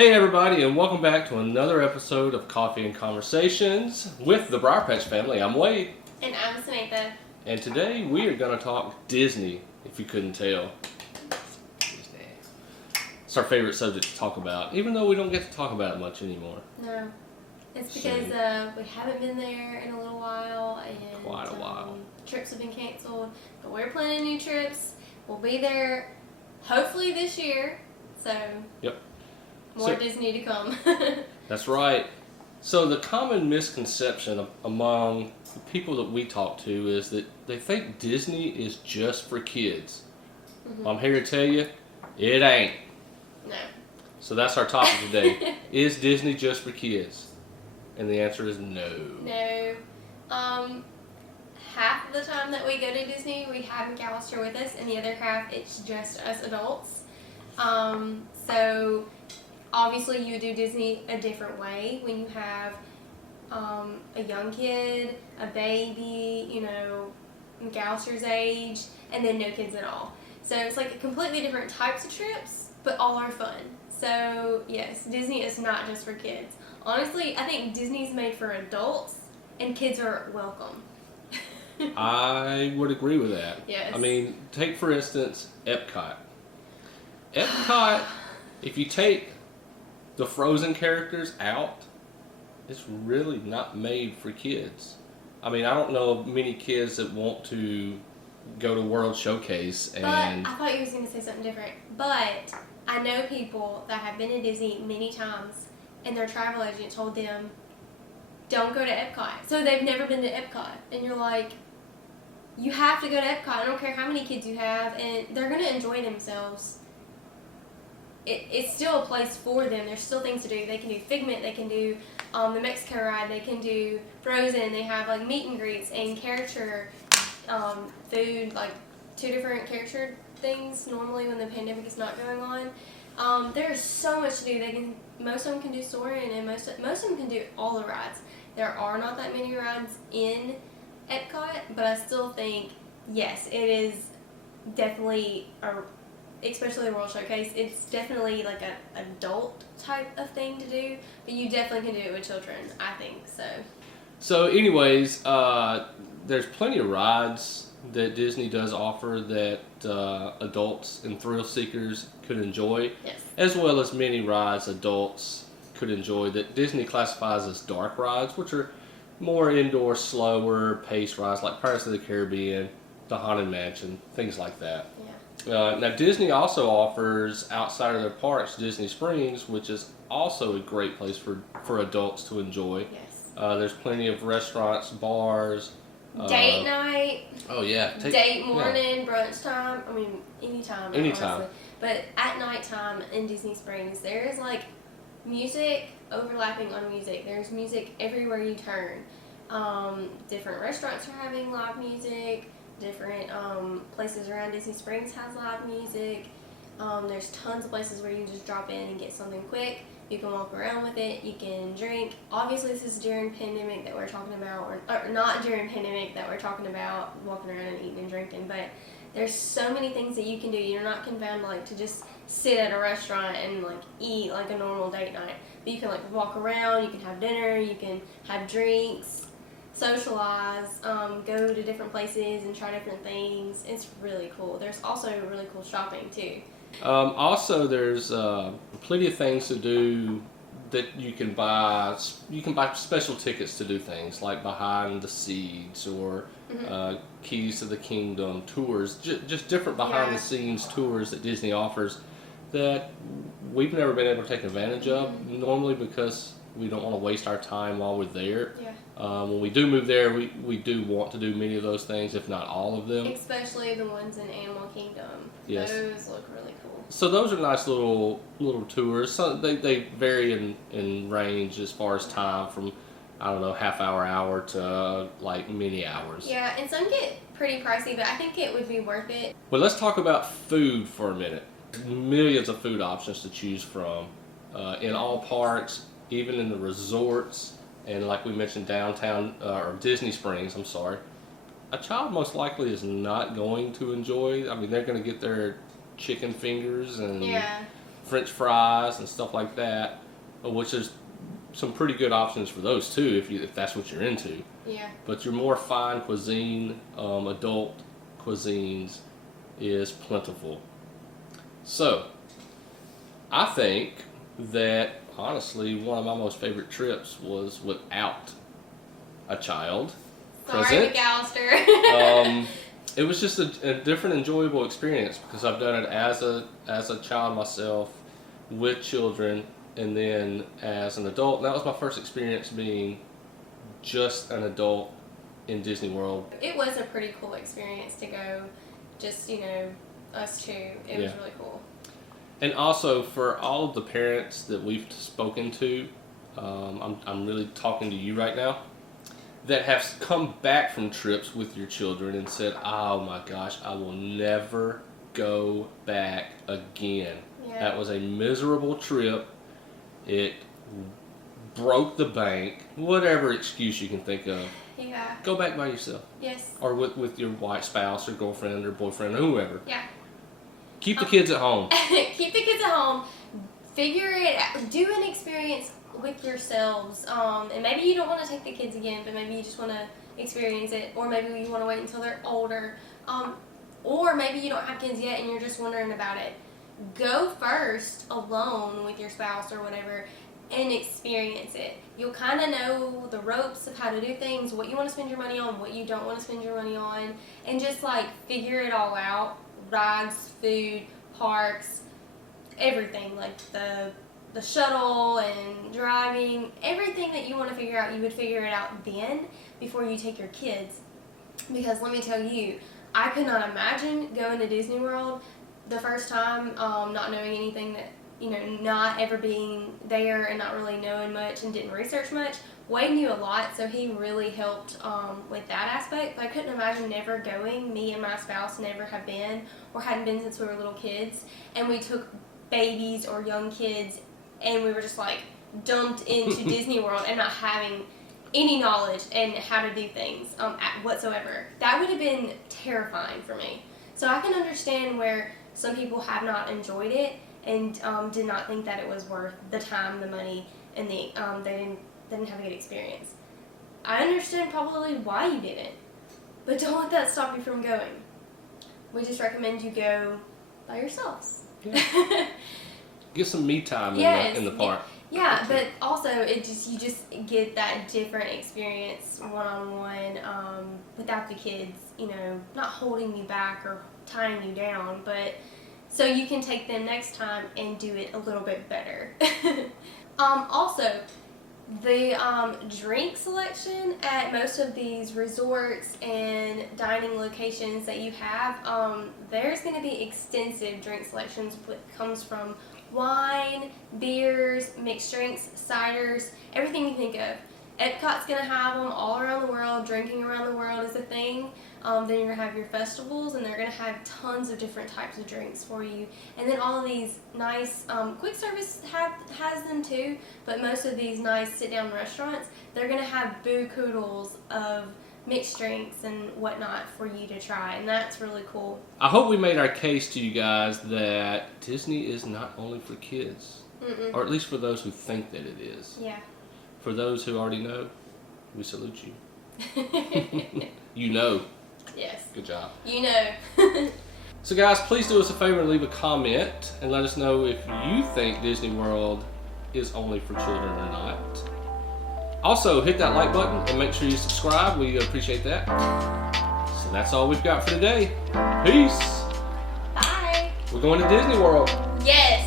Hey everybody, and welcome back to another episode of Coffee and Conversations with the Briar Patch family. I'm Wade. And I'm Samantha. And today we are going to talk Disney, if you couldn't tell. Disney. It's our favorite subject to talk about, even though we don't get to talk about it much anymore. No. It's because we haven't been there in a little while. And Quite a while. Trips have been canceled. But we're planning new trips. We'll be there hopefully this year. So, yep. More Disney to come. That's right. So the common misconception among the people that we talk to is that they think Disney is just for kids. Mm-hmm. I'm here to tell you, it ain't. No. So that's our topic today. Is Disney just for kids? And the answer is no. No. Half of the time that we go to Disney, we have McAllister with us, and the other half, it's just us adults. So obviously you do Disney a different way when you have a young kid, a baby, you know, McAllister's age, and then no kids at all. So it's like completely different types of trips, but all are fun. So yes, Disney is not just for kids. Honestly, I think Disney's made for adults, and kids are welcome. I would agree with that. Yes. I mean, take for instance Epcot. Epcot, if you take the Frozen characters out, it's really not made for kids. I mean, I don't know of many kids that want to go to World Showcase and... But I thought you was going to say something different. But I know people that have been to Disney many times, and their travel agent told them, don't go to Epcot. So they've never been to Epcot. And you're like, you have to go to Epcot. I don't care how many kids you have, and they're going to enjoy themselves. It's still a place for them. There's still things to do. They can do Figment. They can do the Mexico ride. They can do Frozen. They have like meet and greets and character food, like 2 different character things normally when the pandemic is not going on. There's so much to do. Most of them can do Soarin', and most of them can do all the rides. There are not that many rides in Epcot, but I still think, yes, it is definitely especially the World Showcase, it's definitely like an adult type of thing to do, but you definitely can do it with children, I think, so. So anyways, there's plenty of rides that Disney does offer that adults and thrill seekers could enjoy, yes, as well as many rides adults could enjoy that Disney classifies as dark rides, which are more indoor, slower paced rides like Pirates of the Caribbean, the Haunted Mansion, things like that. yeah. Now Disney also offers, outside of their parks, Disney Springs, which is also a great place for adults to enjoy. Yes. There's plenty of restaurants, bars. Date night. Oh yeah. Date morning, brunch time. I mean, anytime. Anytime. Honestly. But at nighttime in Disney Springs, there is like music overlapping on music. There's music everywhere you turn. Different restaurants are having live music. Different places around Disney Springs has live music. There's tons of places where you can just drop in and get something quick. You can walk around with it. You can drink. Obviously, this is during pandemic that we're talking about, or not during pandemic that we're talking about walking around and eating and drinking. But there's so many things that you can do. You're not confined like to just sit at a restaurant and like eat like a normal date night. But you can like walk around. You can have dinner. You can have drinks. Socialize, go to different places and try different things. It's really cool. There's also really cool shopping too. Also, there's plenty of things to do that you can buy. You can buy special tickets to do things like Behind the Scenes or Keys to the Kingdom tours. Just different behind the scenes tours that Disney offers that we've never been able to take advantage of. Normally because we don't want to waste our time while we're there. Yeah. When we do move there, we do want to do many of those things, if not all of them. Especially the ones in Animal Kingdom. Yes. Those look really cool. So those are nice little tours. So they vary in range as far as time from, I don't know, hour to like many hours. Yeah, and some get pretty pricey, but I think it would be worth it. Well, let's talk about food for a minute. Millions of food options to choose from in all parks, even in the resorts, and like we mentioned, downtown, or Disney Springs, I'm sorry. A child most likely is not going to enjoy, I mean, they're going to get their chicken fingers and French fries and stuff like that, which is some pretty good options for those too if that's what you're into. Yeah. But your more fine cuisine, adult cuisines is plentiful. So, I think that honestly one of my most favorite trips was without a child Sorry, present. McAllister. It was just a different enjoyable experience because I've done it as a child myself, with children, and then as an adult. And that was my first experience being just an adult in Disney World. It was a pretty cool experience to go, just, us two. It was really cool. And also for all of the parents that we've spoken to, I'm really talking to you right now, that have come back from trips with your children and said, oh my gosh, I will never go back again. Yeah. That was a miserable trip. It broke the bank. Whatever excuse you can think of. Yeah. Go back by yourself. Yes. Or with your white spouse or girlfriend or boyfriend or whoever. Yeah. Keep the kids at home. Keep the kids at home. Figure it out. Do an experience with yourselves. And maybe you don't want to take the kids again, but maybe you just want to experience it. Or maybe you want to wait until they're older. Or maybe you don't have kids yet and you're just wondering about it. Go first alone with your spouse or whatever and experience it. You'll kind of know the ropes of how to do things, what you want to spend your money on, what you don't want to spend your money on, and just figure it all out. Rides, food, parks, everything, like the shuttle and driving, everything that you want to figure out, you would figure it out then before you take your kids. Because let me tell you, I could not imagine going to Disney World the first time, not knowing anything, that not ever being there and not really knowing much and didn't research much. Wade knew a lot, so he really helped with that aspect. But I couldn't imagine never going. Me and my spouse never have been or hadn't been since we were little kids. And we took babies or young kids and we were just dumped into Disney World and not having any knowledge and how to do things whatsoever. That would have been terrifying for me. So I can understand where some people have not enjoyed it and did not think that it was worth the time, the money, and they didn't have a good experience. I understand probably why you didn't, but don't let that stop you from going. We just recommend you go by yourselves. Yeah. Get some me time in the park. Yeah, but also you just get that different experience one-on-one without the kids, not holding you back or tying you down, but so you can take them next time and do it a little bit better. Also, the drink selection at most of these resorts and dining locations that you have, there's going to be extensive drink selections, which comes from wine, beers, mixed drinks, ciders, everything you think of. Epcot's going to have them all around the world. Drinking around the world is a thing. Then you're going to have your festivals, and they're going to have tons of different types of drinks for you. And then all of these nice, quick service has them too, but most of these nice sit-down restaurants, they're going to have boo-koodles of mixed drinks and whatnot for you to try, and that's really cool. I hope we made our case to you guys that Disney is not only for kids, or at least for those who think that it is. Yeah. For those who already know, we salute you. You know. Yes. Good job. You know. So guys, please do us a favor and leave a comment and let us know if you think Disney World is only for children or not. Also, hit that like button and make sure you subscribe. We appreciate that. So that's all we've got for today. Peace. Bye. We're going to Disney World. Yes.